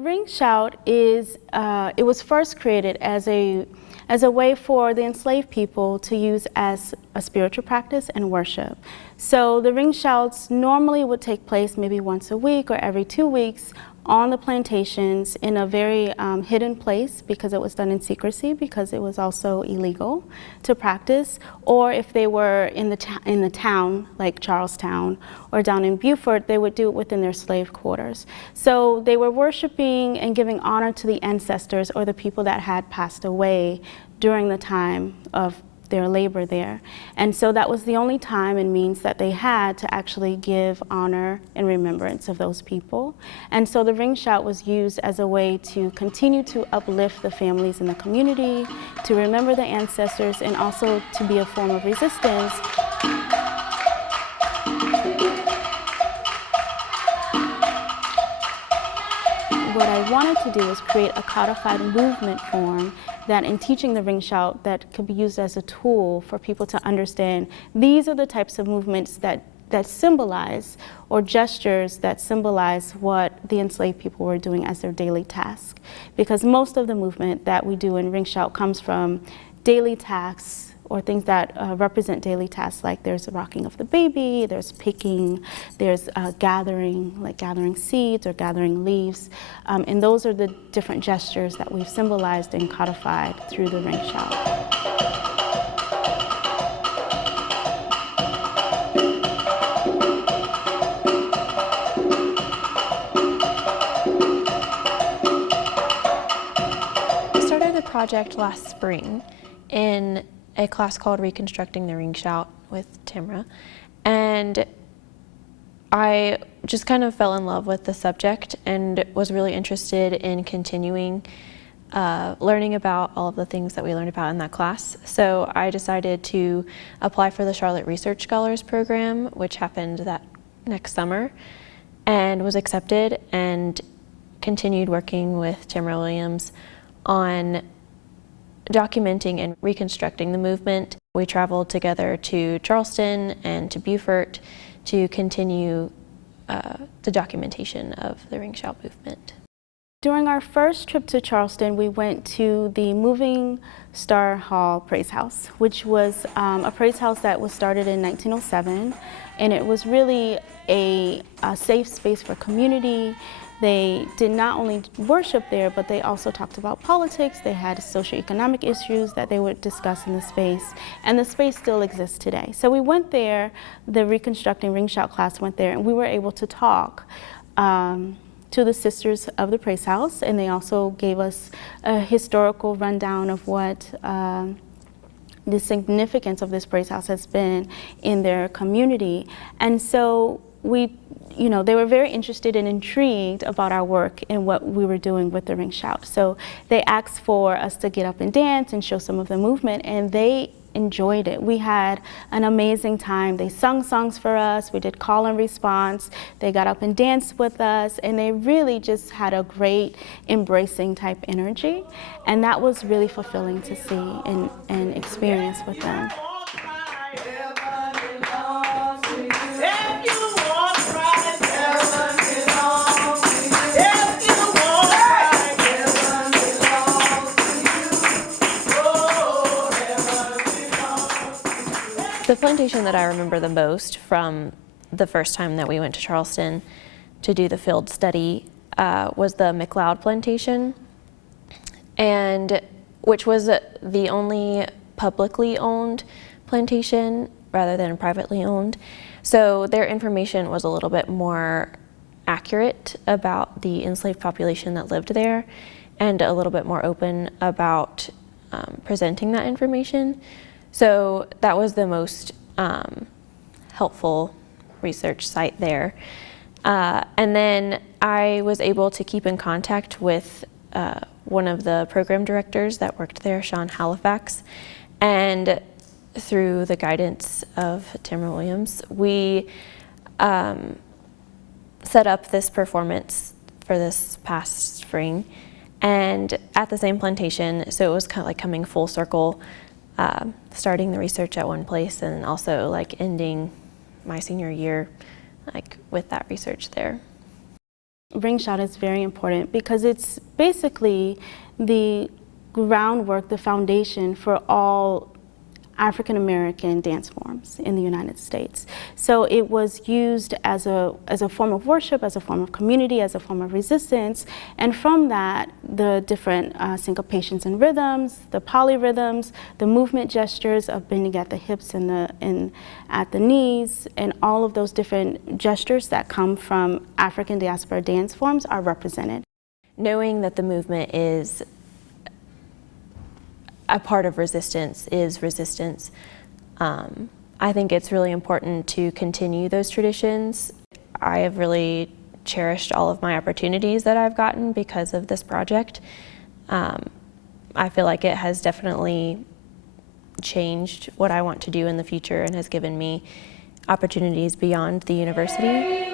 ring shout is, it was first created as a way for the enslaved people to use as a spiritual practice and worship. So the ring shouts normally would take place maybe once a week or every 2 weeks on the plantations in a very hidden place, because it was done in secrecy, because it was also illegal to practice. Or if they were in the town, like Charlestown or down in Beaufort, they would do it within their slave quarters. So they were worshiping and giving honor to the ancestors or the people that had passed away during the time of their labor there. And so that was the only time and means that they had to actually give honor and remembrance of those people. And so the ring shout was used as a way to continue to uplift the families in the community, to remember the ancestors, and also to be a form of resistance. What I wanted to do was create a codified movement form that, in teaching the ring shout, that could be used as a tool for people to understand these are the types of movements that symbolize, or gestures that symbolize, what the enslaved people were doing as their daily task. Because most of the movement that we do in ring shout comes from daily tasks, or things that represent daily tasks, like there's the rocking of the baby, there's picking, there's gathering, like gathering seeds or gathering leaves. And those are the different gestures that we've symbolized and codified through the ring shout. I started the project last spring in a class called Reconstructing the Ring Shout with Tamara, and I just kind of fell in love with the subject and was really interested in continuing learning about all of the things that we learned about in that class. So I decided to apply for the Charlotte Research Scholars Program, which happened that next summer, and was accepted, and continued working with Tamara Williams on documenting and reconstructing the movement. We traveled together to Charleston and to Beaufort to continue the documentation of the ring shout movement. During our first trip to Charleston, we went to the Moving Star Hall Praise House, which was a praise house that was started in 1907, and it was really a safe space for community. They did not only worship there, but they also talked about politics. They had socioeconomic issues that they would discuss in the space, and the space still exists today. So we went there, the Reconstructing Ring Shout class went there, and we were able to talk to the sisters of the Praise House, and they also gave us a historical rundown of what the significance of this Praise House has been in their community. And so they were very interested and intrigued about our work and what we were doing with the ring shout. So they asked for us to get up and dance and show some of the movement, and they enjoyed it. We had an amazing time. They sung songs for us. We did call and response. They got up and danced with us, and they really just had a great embracing type energy. And that was really fulfilling to see and experience with them. The plantation that I remember the most from the first time that we went to Charleston to do the field study was the McLeod Plantation, and which was the only publicly owned plantation rather than privately owned. So their information was a little bit more accurate about the enslaved population that lived there, and a little bit more open about presenting that information. So that was the most helpful research site there. And then I was able to keep in contact with one of the program directors that worked there, Sean Halifax, and through the guidance of Tamara Williams, we set up this performance for this past spring, and at the same plantation, so it was kind of like coming full circle, starting the research at one place and also like ending my senior year like with that research there. Ring shot is very important because it's basically the groundwork, the foundation for all African American dance forms in the United States. So it was used as a form of worship, as a form of community, as a form of resistance, and from that, the different syncopations and rhythms, the polyrhythms, the movement gestures of bending at the hips and at the knees, and all of those different gestures that come from African diaspora dance forms are represented. Knowing that the movement is a part of resistance is resistance. I think it's really important to continue those traditions. I have really cherished all of my opportunities that I've gotten because of this project. I feel like it has definitely changed what I want to do in the future and has given me opportunities beyond the university.